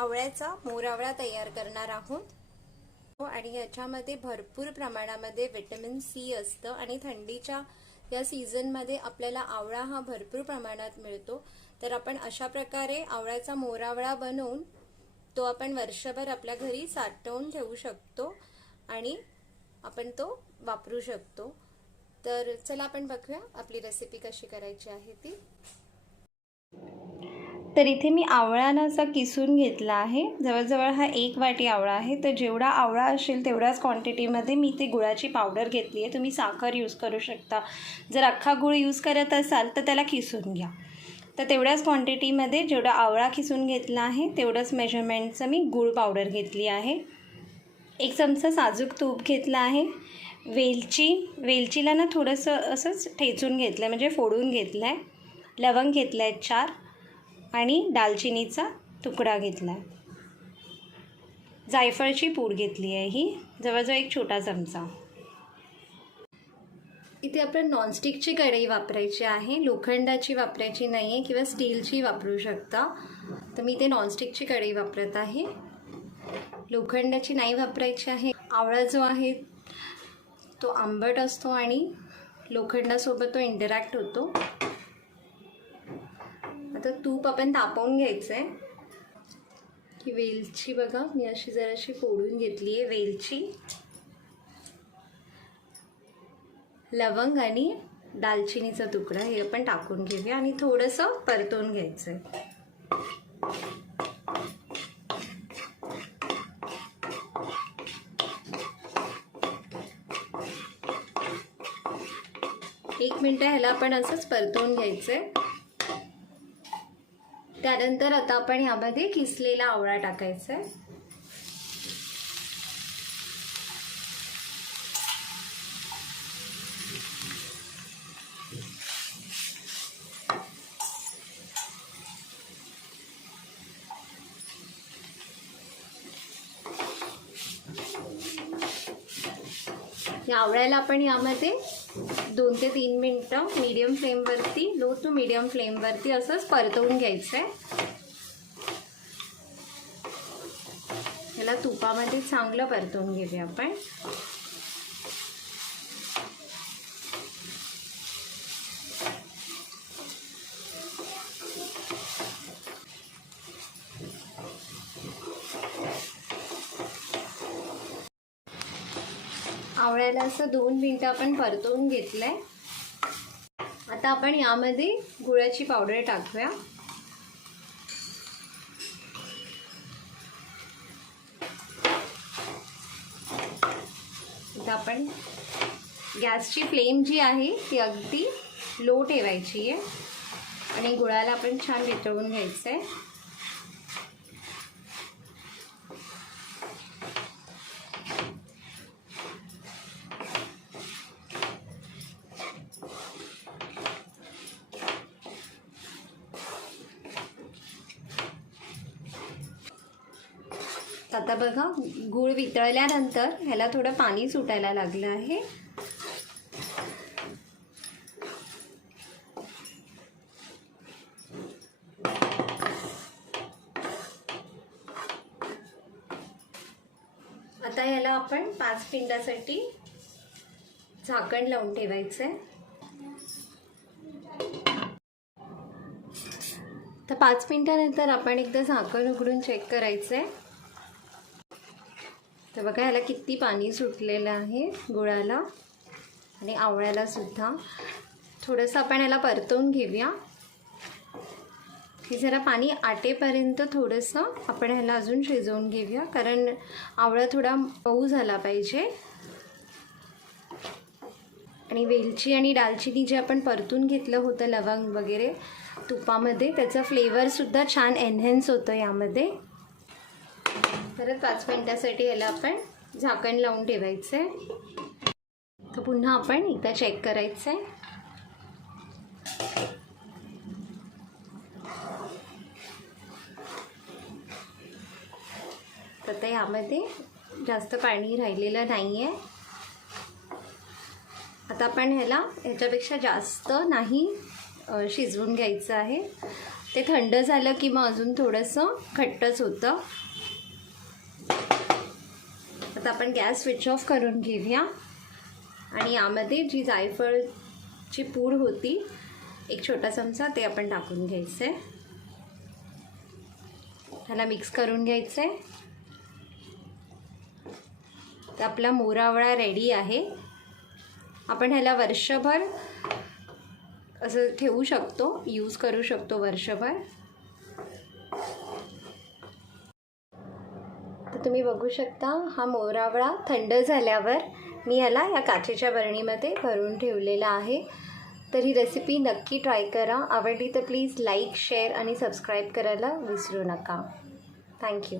आवळ्याचा मोरावळा तयार करणार आहोत. हो, आणि याच्यामध्ये भरपूर प्रमाणामध्ये व्हिटॅमिन सी असतं आणि थंडीच्या या सीझनमध्ये आपल्याला आवळा हा भरपूर प्रमाणात मिळतो. तर आपण अशा प्रकारे आवळ्याचा मोरावळा बनवून तो आपण वर्षभर आपल्या घरी साठवून ठेवू शकतो आणि आपण तो वापरू शकतो. तर चला आपण बघूया आपली रेसिपी कशी करायची आहे ती. तर इथे मी आवळानं असा किसून घेतला आहे. जवळजवळ हा एक वाटी आवळा आहे. तर जेवढा आवळा असेल तेवढ्याच क्वांटिटीमध्ये मी ते गुळाची पावडर घेतली आहे. तुम्ही साखर यूज करू शकता. जर अख्खा गुळ यूज करत असाल तर त्याला किसून घ्या. तर तेवढ्याच क्वांटिटीमध्ये जेवढा आवळा किसून घेतला आहे तेवढंच मेजरमेंटचं मी गूळ पावडर घेतली आहे. एक चमचा साजूक तूप घेतला आहे. वेलची वेलचीला ना थोडंसं असंच ठेचून घेतलं आहे म्हणजे फोडून घेतलं आहे लवंग घेतलं आहे चार. आणि दालचिनीचा तुकडा घेतला. आहे जायफळची पूड घेतली आहे ही जवळजवळ एक छोटा चमचा. इथे आपण नॉनस्टिकची कढई वापरायची आहे. लोखंडाची वापरायची नाही आहे किंवा स्टीलची वापरू शकता. तर मी इथे नॉनस्टिकची कढई वापरत आहे. लोखंडाची नाही वापरायची आहे. आवळा जो आहे तो आंबट असतो आणि लोखंडासोबत तो इंटरॅक्ट होतो. आता तूप आपण तापवून घ्यायचं आहे ही वेलची बघा मी अशी जराशी फोडून घेतली आहे वेलची. लवंग आणि दालचिनीचा तुकडा हे आपण टाकून घेऊया आणि थोडंसं परतवून घ्यायचं आहे एक मिनटं ह्याला आपण असंच परतवून घ्यायचं आहे त्यानंतर आता आपण ह्यामध्ये किसलेला आवळा टाकायचा आहे. या आवळ्याला आपण यामध्ये दोन ते तीन मिनटं मीडियम फ्लेमवरती लो टू मीडियम फ्लेमवरती असंच परतवून घ्यायचं आहे ह्याला तुपामध्ये चांगलं परतवून घेऊया आपण. आवळ्याला असं दोन मिनटं आपण परतवून घेतलं आहे आता आपण यामध्ये गुळाची पावडर टाकूया. आता आपण गॅसची फ्लेम जी आहे ती अगदी लो ठेवायची आहे. आणि गुळाला आपण छान वितळून घ्यायचं आहे आता बघा गूळ वितळल्यानंतर ह्याला थोडं पाणी सुटायला लागलं आहे. आता ह्याला आपण पाच मिनिटासाठी झाकण लावून ठेवायचं आहे तर पाच मिनटानंतर आपण एकदा झाकण उघडून चेक करायचं आहे तर बघा ह्याला किती पाणी सुटलेलं आहे गुळाला आणि आवळ्याला सुद्धा. थोडंसं आपण याला परतवून घेऊया. की जरा पाणी आटेपर्यंत थोडंसं आपण ह्याला अजून शिजवून घेऊया कारण आवळा थोडा मऊ झाला पाहिजे. आणि वेलची आणि दालचिनी जे आपण परतून घेतलं होतं लवंग वगैरे तुपामध्ये त्याचा फ्लेवरसुद्धा छान एनहेन्स होतं यामध्ये. परत पाच मिनटासाठी याला आपण झाकण लावून ठेवायचं. आहे तर पुन्हा आपण एकदा चेक करायचं. आहे तर आता यामध्ये जास्त पाणी राहिलेलं नाही आहे आता आपण ह्याला ह्याच्यापेक्षा जास्त नाही शिजवून घ्यायचं आहे. ते थंड झालं की मग अजून थोडंसं घट्टच होतं. आता आपण गॅस स्विच ऑफ करून घेऊया. आणि यामध्ये जी जायफळची पूड होती एक छोटा चमचा ते आपण टाकून घ्यायचं. आहे ह्याला मिक्स करून घ्यायचं. आहे तर आपला मोरावळा रेडी आहे. आपण ह्याला वर्षभर असं ठेवू शकतो यूज करू शकतो वर्षभर. तर तुम्ही बघू शकता हा मोरावळा थंड झाल्यावर मी ह्याला या काचेच्या बरणीमध्ये भरून ठेवलेला आहे. तर ही रेसिपी नक्की ट्राय करा. आवडली तर प्लीज लाईक शेअर आणि सबस्क्राईब करायला विसरू नका. थँक्यू